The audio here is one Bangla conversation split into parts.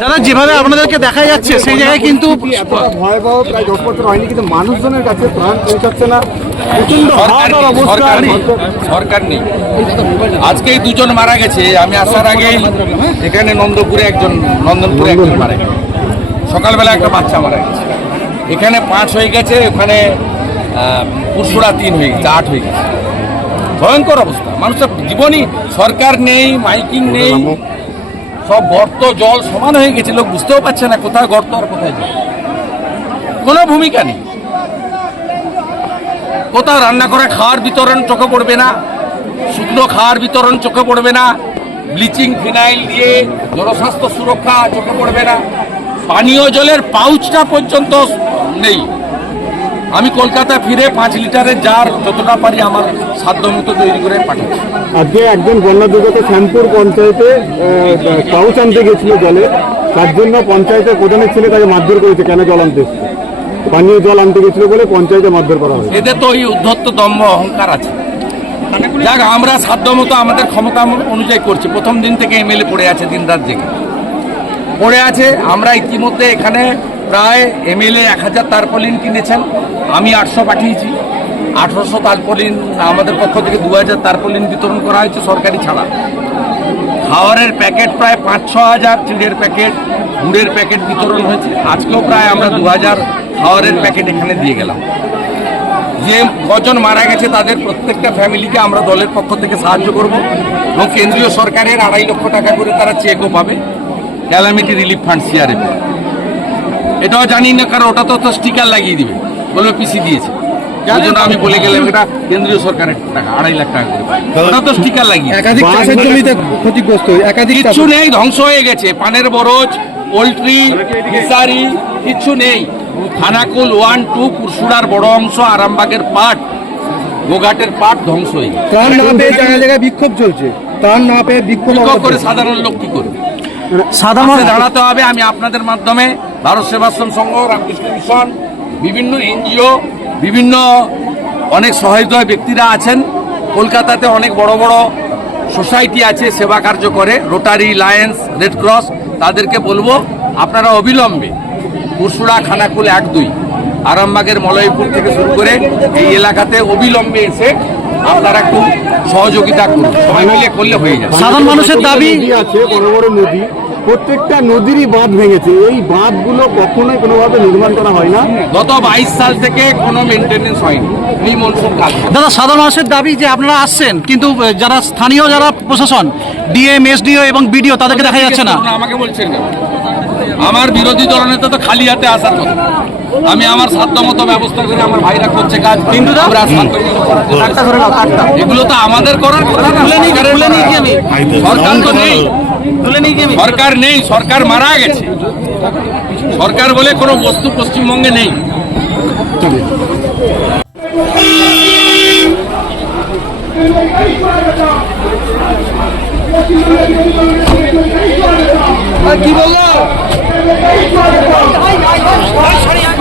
দাদা যেভাবে আপনাদেরকে দেখা যাচ্ছে সেই জায়গায় কিন্তু ভয়াবহ প্রায় দশ বছর হয়নি কিন্তু মানুষজনের কাছে প্রাণ পৌঁছাচ্ছে না। সরকার নেই, আজকেই দুজন মারা গেছে আমি আসার আগে এখানে নন্দপুরে একজন নন্দনপুরে একজন মারা গেছে। সকালবেলা একটা বাচ্চা মারা গেছে। এখানে পাঁচ হয়ে গেছে ওখানে আহ, পুরসুরা তিন হয়ে গেছে আট হয়ে গেছে। ভয়ঙ্কর অবস্থা। মানুষের জীবনই সরকার নেই মাইকিং নেই সব গর্ত, জল সমান হয়ে গেছে, লোক বুঝতেও পারছে না কোথায় গর্ত আর কোথায় জল। কোনো ভূমিকা নেই। কোথাও রান্না করা খাওয়ার বিতরণ চোখে পড়বে না, শুকনো খাওয়ার বিতরণ চোখে পড়বে না, ব্লিচিং ফিনাইল দিয়ে জনস্বাস্থ্য সুরক্ষা চোখে পড়বে না, পানীয় জলের পাউচটা পর্যন্ত নেই। আমি কলকাতা ফিরে পাঁচ লিটারের জার যতটা পারি আমার সাধ্য মতো তৈরি করে পাঠাচ্ছি আজকে একজন বন্যা দুর্গত শ্যামপুর পঞ্চায়েতে পাউচ আনতে গেছিল জলে। তার জন্য পঞ্চায়েতের প্রধানের ছেলে তাকে মারধর করেছে, কেন জল আনতে? পানীয় জল আনতে গেছিল বলে পঞ্চায়েতে মারধর করা হয়েছে। এদের তো ওই উদ্ধত্ত দম্ভ অহংকার আছে। যাক, আমরা সাধ্য মতো আমাদের ক্ষমতা অনুযায়ী করছি। প্রথম দিন থেকে এমএলএ পড়ে আছে দিন রাত জেগে। পড়ে আছে, আমরা ইতিমধ্যে এখানে প্রায় এমএলএ এক হাজার তারপলিন কিনেছেন। আমি আটশো পাঠিয়েছি। আঠারোশো তারপলিন আমাদের পক্ষ থেকে দু হাজার তারপলিন বিতরণ করা হয়েছে সরকারি ছাড়া। খাওয়ারের প্যাকেট প্রায় পাঁচ ছ হাজার, চিড়ের প্যাকেট, গুড়ের প্যাকেট বিতরণ হয়েছে। আজকেও প্রায় আমরা দু হাজার খাওয়ারের প্যাকেট এখানে দিয়ে গেলাম। যে কজন মারা গেছে তাদের প্রত্যেকটা ফ্যামিলিকে আমরা দলের পক্ষ থেকে সাহায্য করব এবং কেন্দ্রীয় সরকারের আড়াই লক্ষ টাকা করে তারা চেকও পাবে, ক্যালামিটি রিলিফ ফান্ড সিআরএফ এটাও জানি না, কারণ ওটা তো স্টিকার লাগিয়ে দিবে, বলবে পিসি দিয়েছে। যার জন্য আমি বলে গেলাম এটা কেন্দ্রীয় সরকারের টাকা আড়াই লাখ টাকা করে। ওটা তো স্টিকার লাগিয়ে। একাধিক চাষের জমিতে ক্ষতিগ্রস্ত একাধিক কিচ্ছু নেই ধ্বংস হয়ে গেছে। পানের বরজ পোলট্রি ফিশারি কিচ্ছু নেই। খানাকুল ওয়ান টু পুরসুরার বড় অংশ আরামবাগের পাট গোঘাটের পাট ধ্বংস হয়ে গেছে। ত্রাণ না পেয়ে জায়গায় জায়গায় বিক্ষোভ চলছে। ত্রাণ না পেয়ে বিক্ষোভ বিক্ষোভ করে সাধারণ লোক কি করবে? সাধারণ দাঁড়াতে হবে আমি আপনাদের মাধ্যমে ভারত সেবাশ্রম সংঘ রামকৃষ্ণ মিশন বিভিন্ন এনজিও বিভিন্ন অনেক সহায়তা ব্যক্তিরা আছেন। কলকাতাতে অনেক বড় বড় সোসাইটি আছে সেবা কার্য করে রোটারি লায়েন্স রেড ক্রস তাদেরকে বলব আপনারা অবিলম্বে পুরসুরা খানাকুল এক দুই আরামবাগের মলয়পুর থেকে শুরু করে এই এলাকাতে অবিলম্বে এসে আপনারা একটু সহযোগিতা করুন। সবাই মিলে করলে হয়ে যাবে। সাধারণ মানুষের দাবি আছে বড় বড় নদী। প্রত্যেকটা নদীরই বাঁধ ভেঙেছে। এই বাঁধগুলো কখনোই কোনোভাবে নির্মাণ করা হয় না। গত বাইশ সাল থেকে কোনো মেনটেনেন্স হয়নি। এই মনসুন কাজ দাদা সাধারণ মানুষের দাবি যে আপনারা আসছেন কিন্তু যারা স্থানীয় যারা প্রশাসন ডিএম এসডিও এবং বিডিও তাদেরকে দেখা যাচ্ছে না। আমাকে বলছেন কেন? আমার বিরোধী দলনেতা তো খালি হাতে আসার কথা। আমি আমার সাধ্য মতো ব্যবস্থা করে আমার ভাইরা করছে কাজ। কিন্তু। এগুলো তো আমাদের করার কথা না। সরকার তো নেই। সরকার নেই সরকার মারা গেছে। সরকার বলে কোনো বস্তু পশ্চিমবঙ্গে নেই।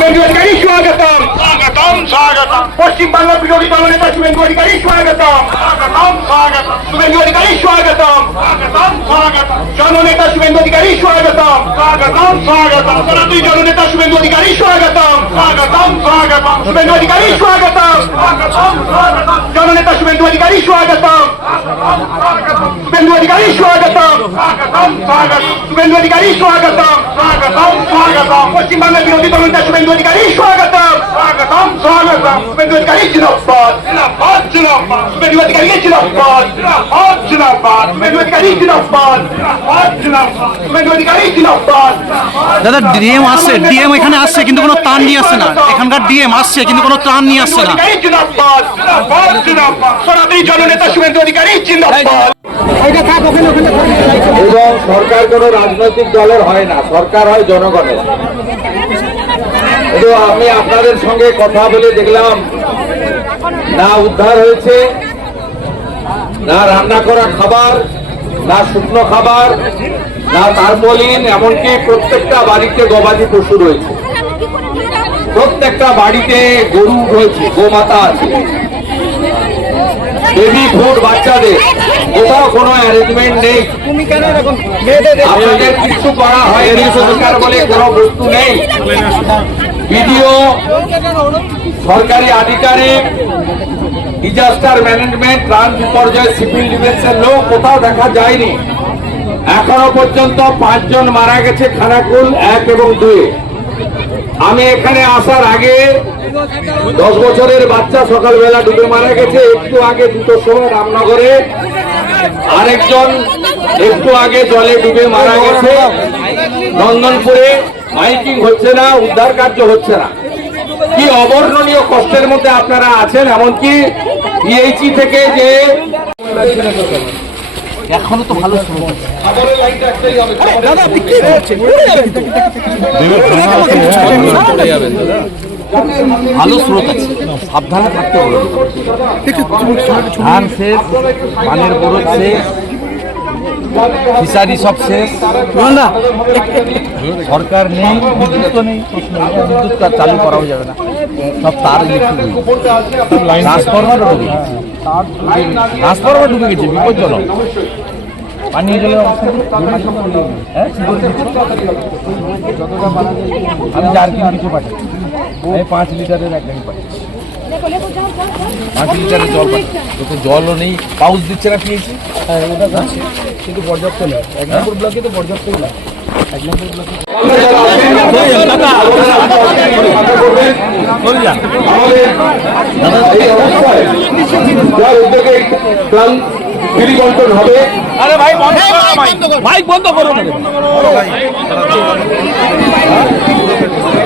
বেঙ্গলি স্বাগতম স্বাগতম স্বাগতম পশ্চিম বাংলা বিরোধী দল নেতা শুভেন্দু অধিকারী স্বাগতম। স্বাগতম। স্বাগতম শুভেন্দু অধিকারী স্বাগতম স্বাগতম। স্বাগতম। জননেতা শুভেন্দু অধিকারী স্বাগতম স্বাগতম স্বাগতম সনাতনী জননেতা শুভেন্দু অধিকারী স্বাগতম স্বাগতম স্বাগতম শুভেন্দু অধিকারী স্বাগতম স্বাগতম স্বাগতম জননেতা শুভেন্দু অধিকারী স্বাগতম শুভেন্দু অধিকারী স্বাগতম স্বাগতম স্বাগতম শুভেন্দু অধিকারী স্বাগতম স্বাগতম স্বাগতম পশ্চিম বাংলার বিরোধী দল নেতা শুভেন্দু অধিকারী স্বাগতম স্বাগতম স্বাগতম শুভেন্দু অধিকারী জিনাবাদ জিনাবাদ জিনাবাদ শুভেন্দু অধিকারী জিনাবাদ জিনাবাদ দাদা ডিএম আসছে ডিএম এখানে আসছে কিন্তু কোনো ত্রাণ নিয়ে আসছে না। এখানকার ডিএম আসছে কিন্তু কোনো ত্রাণ নিয়ে আসছে না। এবং সরকার কোনো রাজনৈতিক দলের হয় না সরকার হয় জনগণের। কিন্তু আমি আপনাদের সঙ্গে কথা বলে দেখলাম না উদ্ধার হয়েছে না রান্না করা খাবার না শুকনো খাবার না তারপলিন এমনকি প্রত্যেকটা বাড়িতে গবাদি পশু রয়েছে। প্রত্যেকটা বাড়িতে গরু রয়েছে গোমাতা আছে। বেবি ফুড বাচ্চাদের কোথাও কোনো অ্যারেঞ্জমেন্ট নেই। আপনাদের কিছু করা হয়নি সরকার বলে কোনো বস্তু নেই। ভিডিও সরকারি আধিকারিক ডিজাস্টার ম্যানেজমেন্ট ত্রাণ বিপর্যয় সিভিল ডিফেন্সের লোক কোথাও দেখা যায়নি। এখনও পর্যন্ত পাঁচজন মারা গেছে খানাকুল এক এবং দুই। আমি এখানে আসার আগে দশ বছরের বাচ্চা সকালবেলা ডুবে মারা গেছে, একটু আগে দুটোর সময় রামনগরে। আরেকজন একটু আগে জলে ডুবে মারা গেছে। নন্দনপুরে মাইকিং হচ্ছে না, উদ্ধার কার্য হচ্ছে না। কি অবর্ণনীয় কষ্টের মধ্যে আপনারা আছেন? এমনকি পিএইচি থেকে যে এখনও তো ভালো ভালো স্রোত আছে। সাবধানে থাকতে হবে। ধান শেষ পানের বরফ শেষ। ফিসারি সব শেষ। সরকার নেই বিদ্যুৎ তো নেই বিদ্যুৎ চালু করাও যাবে না। সব তার ট্রান্সফরমার ডুবে গেছে। ট্রান্সফরমার ডুবে গেছে বিপজ্জনক। পানীয় জলের? হ্যাঁ? আমি কিছু পাঠাই। পাঁচ লিটারের এক গাড়ি পাঠাই। পাঁচ লিটারের জল পাঠাই জলও নেই পাউচ দিচ্ছে না পেয়েছি কিন্তু পর্যাপ্ত নেই। এক নম্বর ব্লকে তো পর্যাপ্ত না আমাদের এই অবস্থায় যার উদ্যোগে ত্রাণ বিলিবন্টন হবে। আরে ভাই বন্ধ করো ভাই বন্ধ করো। না আরে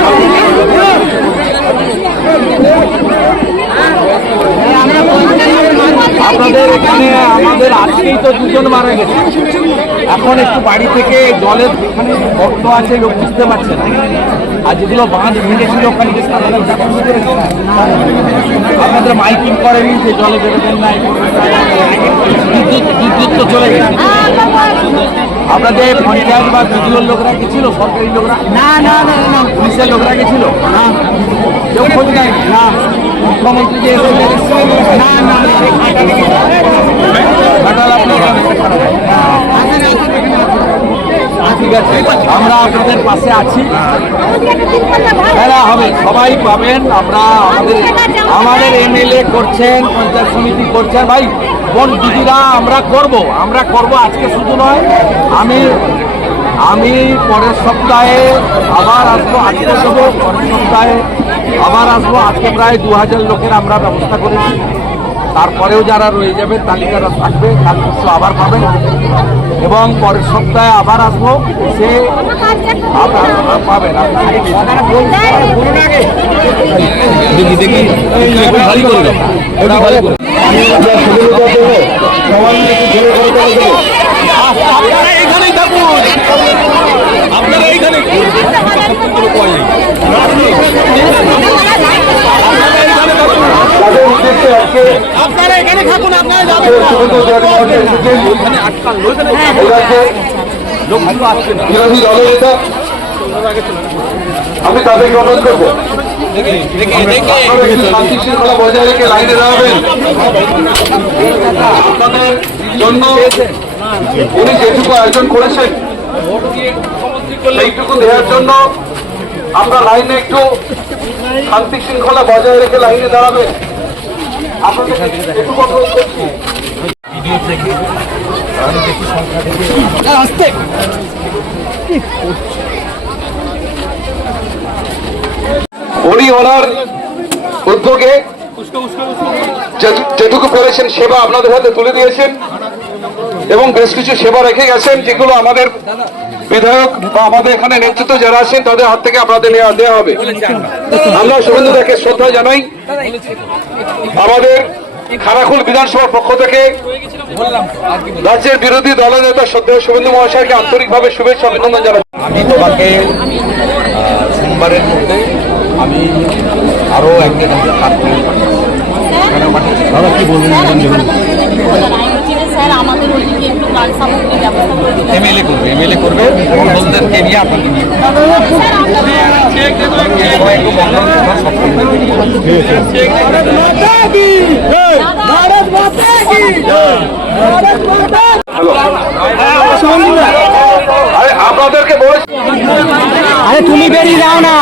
আপনাদের এখানে আমাদের আজকেই তো দুজন মারা গেছে এখন একটু বাড়ি থেকে জলের গর্ত আছে, লোক বুঝতে পারছে না আর যেগুলো বাঁধ ভেঙেছিল ওখানে। আপনাদের মাইকিং করেনি যে জলে বেরোবেন না। বিদ্যুৎ বিদ্যুৎ তো চলে গেছে আপনাদের পঞ্চায়েত বা বিডিওর লোকরা গেছিল সরকারি লোকরা? না না না পুলিশের লোকরা গেছিল না। কেউ খোঁজ নাই না। মুখ্যমন্ত্রী যে এসে না না কাটাল আপনি ঠিক আছে, আমরা আপনাদের পাশে আছি। খেলা হবে, সবাই পাবেন, আমরা আমাদের আমাদের এমএলএ করছেন, পঞ্চায়েত সমিতি করছেন। ভাই, বোন, দিদিরা, আমরা করব আমরা করব, আজকে শুধু নয়, আমি আমি পরের সপ্তাহে আবার আসব, আজকে দেবো পরের সপ্তাহে আবার আসব। আজকে প্রায় দু হাজার লোকের আমরা ব্যবস্থা করেছি। তারপরেও যারা রয়ে যাবে, তালিকাটা থাকবে কাল পরশু আবার পাবেন। এবং পরের সপ্তাহে আবার আসব সে পাবেন। আপনারা এখানেই আপনারা এইখানে আমি তাদেরকে অনুরোধ করব শান্তি শৃঙ্খলা বজায় রেখে লাইনে দাঁড়াবেন জন্য উনি যেটুকু আয়োজন করেছেন, সেইটুকু দেওয়ার জন্য আমরা লাইনে একটু শান্তি শৃঙ্খলা বজায় রেখে লাইনে দাঁড়াবেন উনি ওনার উদ্যোগে যেটুকু করেছেন সেবা আপনাদের হাতে তুলে দিয়েছেন এবং বেশ কিছু সেবা রেখে গেছেন যেগুলো আমাদের বিধায়ক বা আমাদের এখানে নেতৃত্ব যারা আছেন তাদের হাত থেকে আপনাদের নেওয়া দেওয়া হবে। আমরা শুভেন্দুদাকে শ্রদ্ধা জানাই। আমাদের খানাকুল বিধানসভার পক্ষ থেকে রাজ্যের বিরোধী দলনেতা শ্রদ্ধেয় শুভেন্দু মহাশয়কে আন্তরিকভাবে শুভেচ্ছা অভিনন্দন জানাই। আমি তোমাকে সোমবারের মধ্যে আমি আরও একদিন দাদা কি বলবেন? স্যার আমাদের ওইদিকে এমএলএ করবে এমএলএ করবে আরে তুমি বেরিয়ে যাও না